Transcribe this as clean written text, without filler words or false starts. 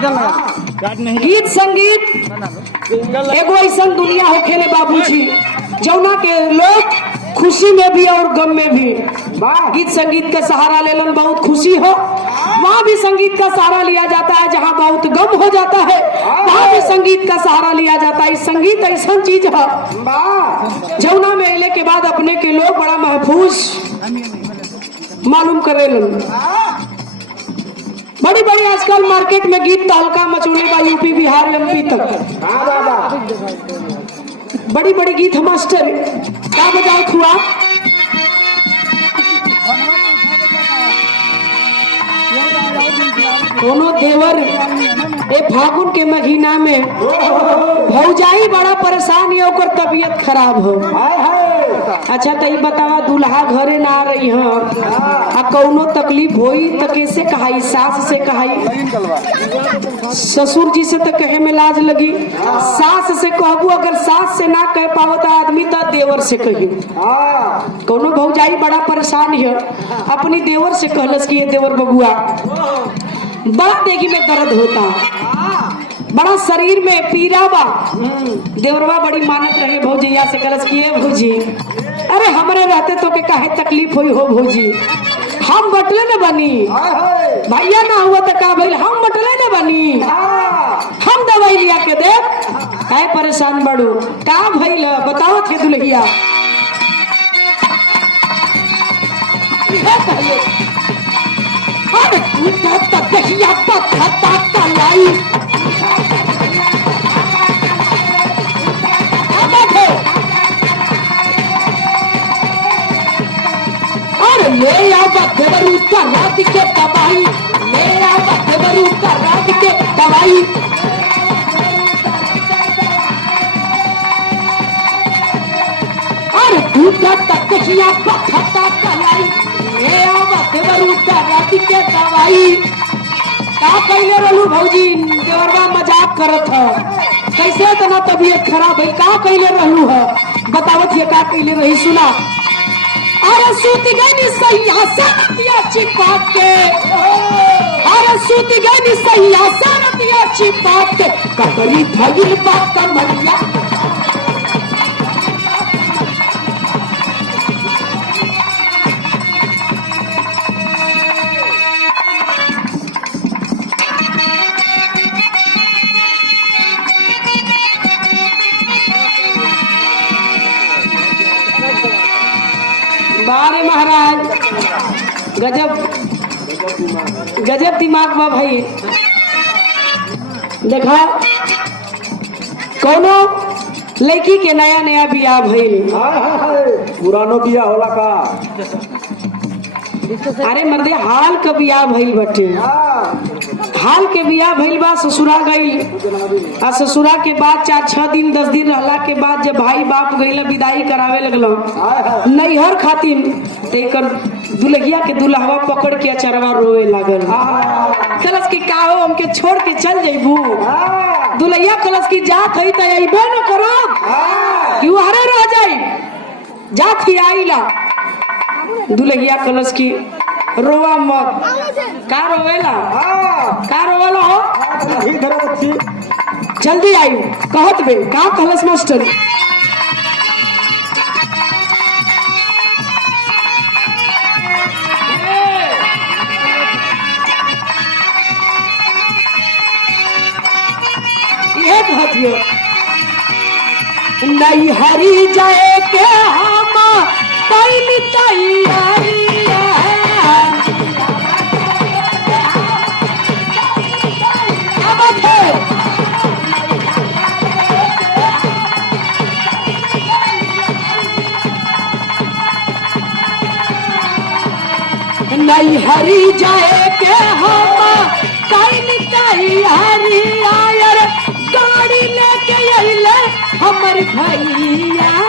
गीत संगीत एगो ऐसा दुनिया होखे रे बाबूजी जौना के लोग खुशी में भी और गम में भी गीत संगीत का सहारा ले लन। बहुत खुशी हो वहाँ भी संगीत का सहारा लिया जाता है, जहाँ बहुत गम हो जाता है वहाँ भी संगीत का सहारा लिया जाता है। संगीत ऐसा चीज है जौना में अले के बाद अपने के लोग बड़ा महफूज मालूम करे लन। बड़ी बड़ी आजकल मार्केट में गीत तहलका मचोले बा यूपी बिहार एमपी तक। बड़ी बड़ी गीत मास्टर क्या बजाओ खुआ दोनों देवर ए फागुन के महीना में भौजाई बड़ा परेशान है ओकर तबीयत खराब हो। अच्छा तो बतावा दूल्हा घरे ना आ रही है आ कौनो तकलीफ होई तो कैसे कहाई? सास से कहाई, ससुर जी से तो कहे में लाज लगी, सास से कहबू अगर सास से ना कह पावत आदमी तो देवर से कही। कौनो भौजाई बड़ा परेशान है अपनी देवर से कहलस कि ये देवर बबुआ बड़ा देगी में दर्द होता, बड़ा शरीर में पीड़ा बा। देवरवा बड़ी मानत रहे भौजैया से कहलस कि ये भौजी अरे हमारे रहते तो के काहे तकलीफ हुई हो भौजी, हम बटले न बनी, भैया ना हुआ तो का भइल, हम बटले न बनी, हम दवाई लिया के दे। काहे परेशान बड़ो का भइल बताओ थे दुल्हिया। अरे तू तो दहिया पत्ता तलाई ले आओ बदबरू का रात के दवाई, ले आओ बदबरू का रात के दवाई। अरे दूधा तकिया पत्ता तलाई, ले आओ बदबरू का रात के दवाई। का कहले रहलू भौजी देवरवा मजाक करत है, कैसे तना तबीयत खराब है का कहले रहलू है बतावत ये का कहले रही सुना। अरे सूती गई सैया सरतिया चिपक के, अरे सूती गई सैया सरतिया चिपक के, ककरी भइल बा कमरिया। बारे महाराज गजब गजब दिमाग बा भाई। देखा कोनो लड़की के नया नया बियाह भइल, पुरानो बियाह होला का? अरे मर्दे हाल का बियाह भइल बटे, हाल के बियाह भइल बा, ससुरा गई आ ससुरा के बाद 4-6 दिन 10 दिन रहला के बाद जब भाई बाप गई विदाई करावे लगल नैहर खातिर तेकर दुल्हिया के दुल्हवा पकड़ के अचरवा रोवे लागल। कलश की का हो हमके छोड़ के चल जइबू? दुल्हिया कलश की जात है त अइबे न करब, क्यों हरे रह जाई जात ही आइला। दुल्हिया कलश की रोवा मत, का रोवेला का रोवेला हो, जल्दी आई कहत बे का कहलस मास्टर। ये कहतियो नहीं हरी जाए के हम पहली तैयारी नहीं हरी जाए के हम कहीं हरी आयर गाड़ी लेके अइले हमर भैया।